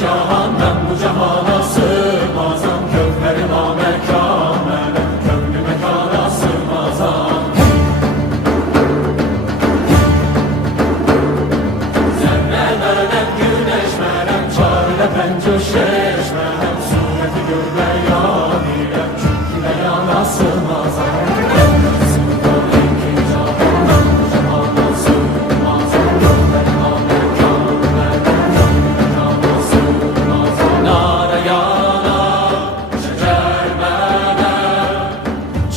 Cahan ben bu cahana sığmazam, kökleri namekan benim, köklü mekana sığmazam. Zerre verem, güneş verem, çare pencoş eşmerem, sureti görmeyan irem, çünkü meyana sığmazam.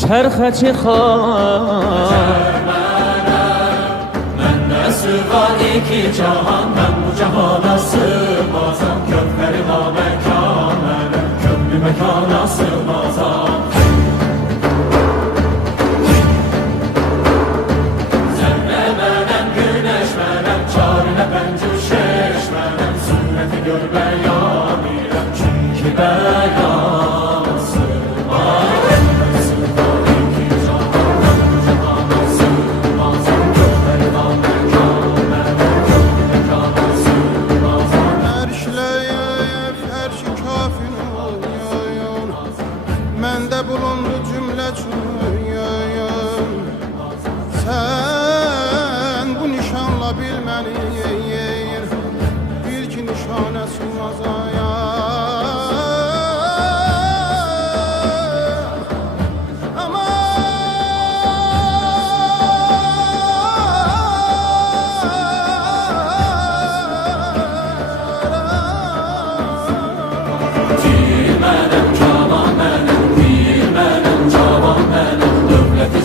çرخه چی ben de sığan iki cahan, ben bu cahana sığmazam, kökleri namekan benim, köklü mekana sığmazam. Zerre benim, güneş benim, çarine pencuş eşmenim, sureti görmeyan irem, çünkü beyan sığmazam. Məndə bulundu cümlə çürüyüm. Sən bu nişanla bilməli, bil ki nişanə sığmazaya.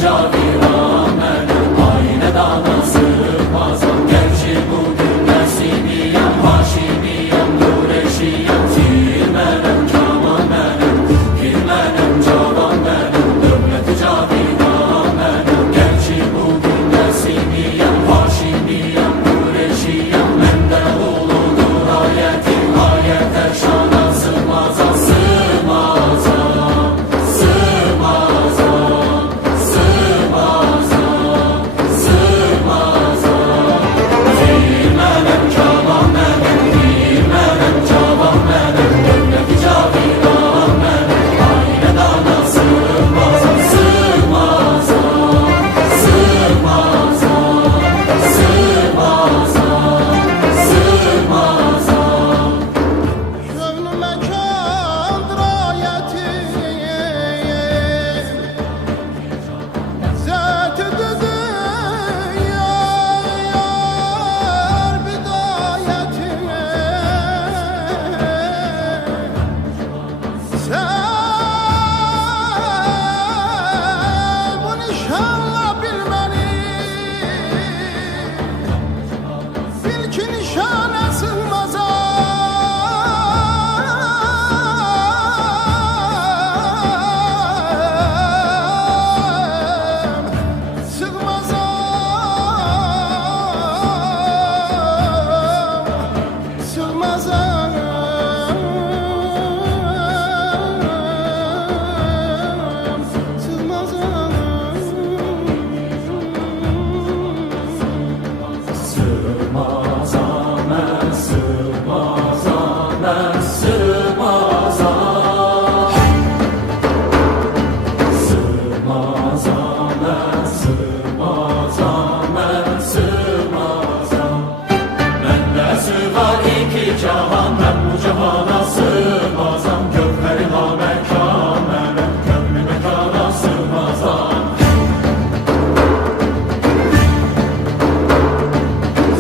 Caviran benim, ayne dana sığmazam, gerçi bugün Nesimiyem, Haşimiyem, Nureşiyem, Tilmenem, Kaman benim, Pirmenem, Cavan benim, dövleti Caviran benim, gerçi bugün Nesimiyem, Haşimiyem, Nureşiyem, mende uludur ayetim, ayet erşana sığmazam, sığmazam, sığmazam. Cahan ben bu cahana sığmazam, kökleri namekan benim, köklü mekana sığmazam.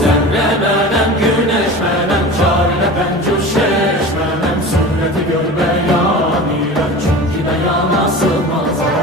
Zerre benim, güneş benim, çarine pencuş eşmenim, sureti görmeyan irem, çünkü beyana sığmazam.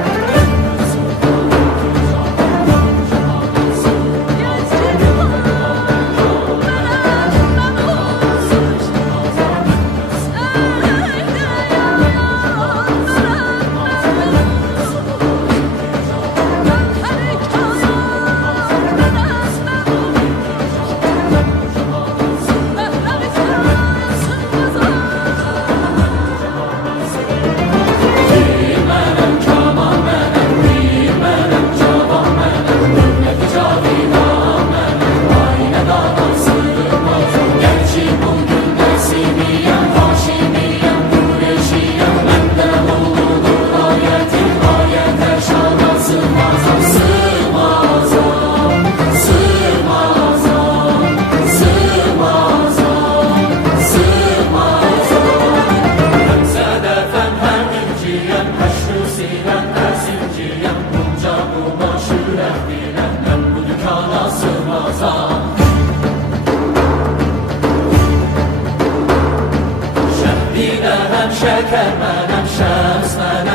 mənəm şəkər, mənəm şəms, mənəm